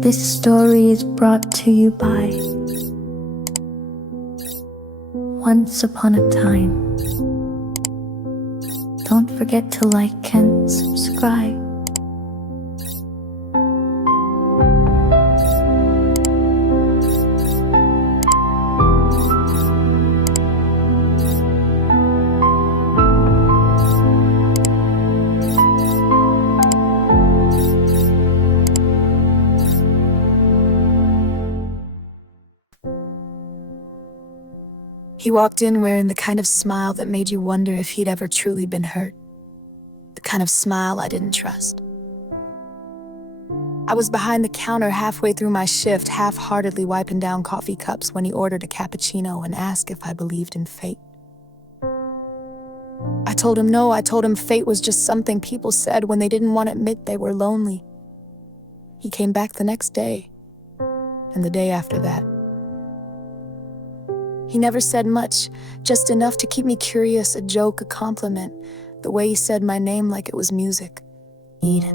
This story is brought to you by Once Upon a Time. Don't forget to like and subscribe. He walked in wearing the kind of smile that made you wonder if he'd ever truly been hurt. The kind of smile I didn't trust. I was behind the counter halfway through my shift, half-heartedly wiping down coffee cups when he ordered a cappuccino and asked if I believed in fate. I told him no. I told him fate was just something people said when they didn't want to admit they were lonely. He came back the next day, and the day after that. He never said much, just enough to keep me curious, a joke, a compliment, the way he said my name like it was music. Eden.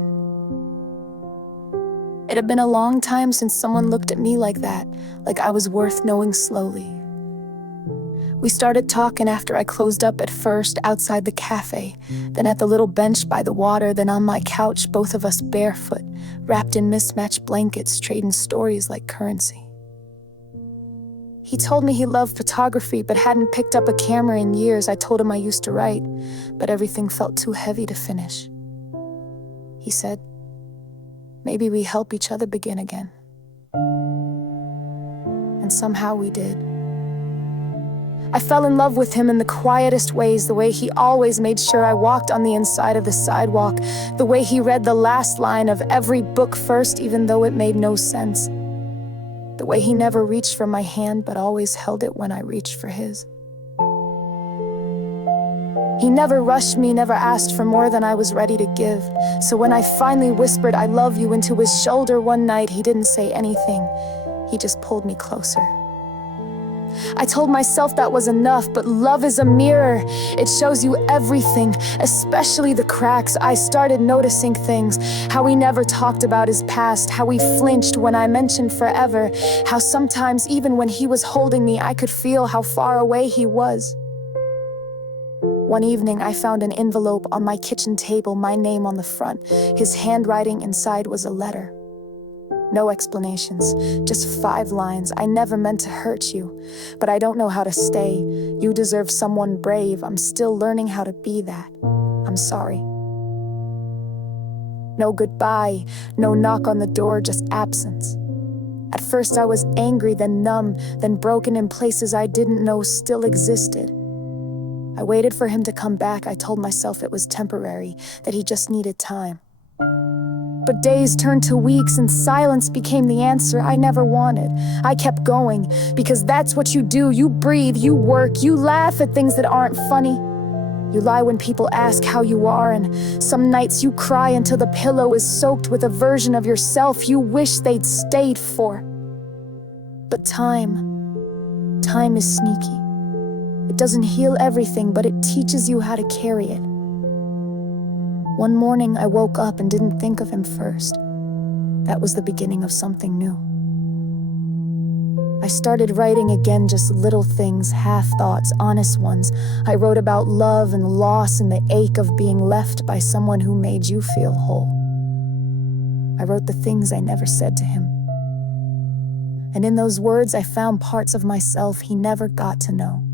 It had been a long time since someone looked at me like that, like I was worth knowing slowly. We started talking after I closed up, at first outside the cafe, then at the little bench by the water, then on my couch, both of us barefoot, wrapped in mismatched blankets, trading stories like currency. He told me he loved photography but hadn't picked up a camera in years. I told him I used to write, but everything felt too heavy to finish. He said, maybe we help each other begin again. And somehow we did. I fell in love with him in the quietest ways, the way he always made sure I walked on the inside of the sidewalk, the way he read the last line of every book first, even though it made no sense. The way he never reached for my hand, but always held it when I reached for his. He never rushed me, never asked for more than I was ready to give. So when I finally whispered, "I love you," into his shoulder one night, he didn't say anything. He just pulled me closer. I told myself that was enough, but love is a mirror. It shows you everything, especially the cracks. I started noticing things, how he never talked about his past, how he flinched when I mentioned forever, how sometimes even when he was holding me, I could feel how far away he was. One evening, I found an envelope on my kitchen table, my name on the front. His handwriting inside was a letter. No explanations, just 5 lines. I never meant to hurt you, but I don't know how to stay. You deserve someone brave. I'm still learning how to be that. I'm sorry. No goodbye, no knock on the door, just absence. At first I was angry, then numb, then broken in places I didn't know still existed. I waited for him to come back. I told myself it was temporary, that he just needed time. But days turned to weeks and silence became the answer I never wanted. I kept going, because that's what you do. You breathe, you work, you laugh at things that aren't funny. You lie when people ask how you are, and some nights you cry until the pillow is soaked with a version of yourself you wish they'd stayed for. But time is sneaky. It doesn't heal everything, but it teaches you how to carry it. One morning, I woke up and didn't think of him first. That was the beginning of something new. I started writing again, just little things, half thoughts, honest ones. I wrote about love and loss and the ache of being left by someone who made you feel whole. I wrote the things I never said to him. And in those words, I found parts of myself he never got to know.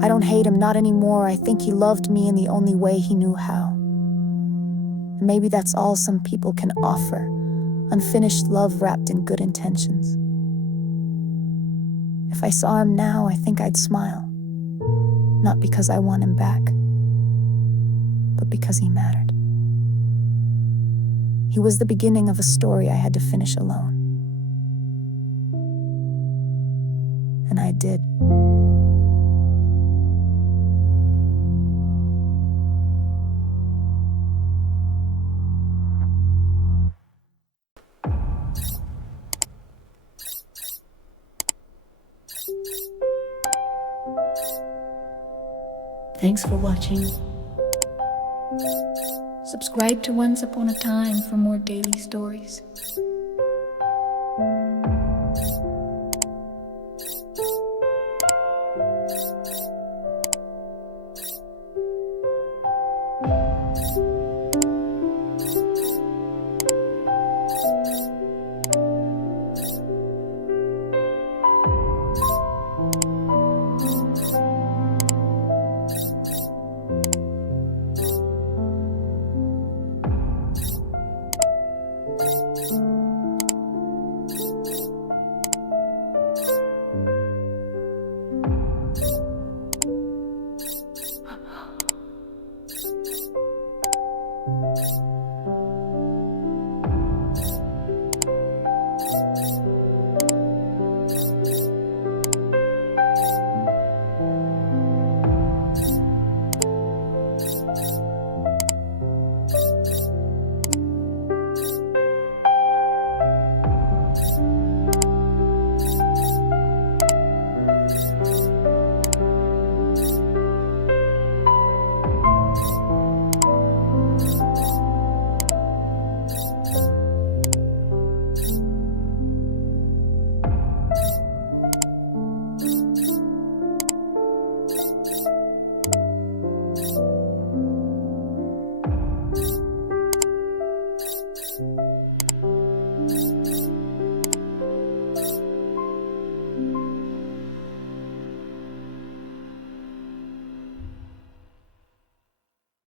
I don't hate him, not anymore. I think he loved me in the only way he knew how. And maybe that's all some people can offer, unfinished love wrapped in good intentions. If I saw him now, I think I'd smile. Not because I want him back, but because he mattered. He was the beginning of a story I had to finish alone. And I did. Thanks for watching. Subscribe to Once Upon a Time for more daily stories.